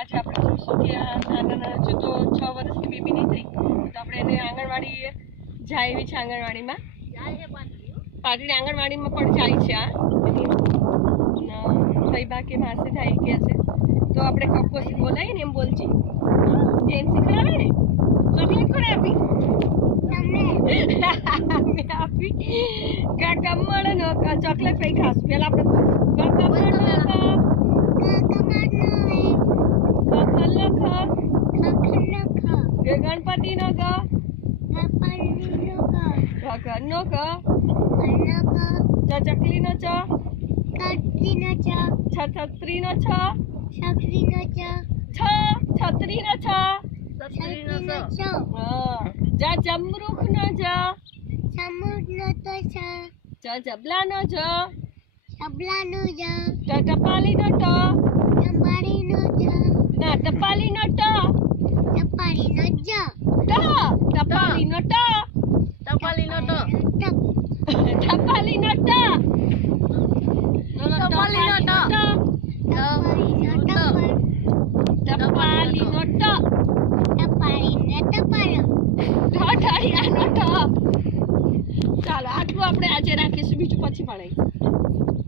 આજે આપણે જોઈશું કે આ નાના હજુ તો છ વર્ષની બેબી નહીં થઈ. તો આપણે એને આંગણવાડી જાય એવી છે આંગણવાડીમાં. પાટડી આંગણવાડીમાં પણ જાય છે આ. ફઈબા કે માસે જાય ગયા છે. તો આપણે કપકોસી બોલાવીએ ને એમ બોલજી. એમ શીખડાવે ને? ચોકલેટ કોને આપી? મેં આપી. કાકા મળે ને ચોકલેટ કઈ ખાસ પેલા આપણે કાકા મળે કે ગણપતિ નો ગ ઘર નો ગ ચ ચકલી નો ચ. છ છત્રી નો છ છ? છત્રી નો છ હા. જ જમરૂખ નો જ જ જબલા નો જ ટ ટપાલી નો ટ ના ટપાલી નો ટ ટ ટપાલી નો ટ ટપાલી નો તો ટપાલી નો ટ ટપાલી નો ટ. ટપાલી નો ટપાલી નો ટ. ટ ઠઠડિયા નો ઠ ચાલો આટલું આપણે આજે રાખીશું બીજું પછી ભણાવીશું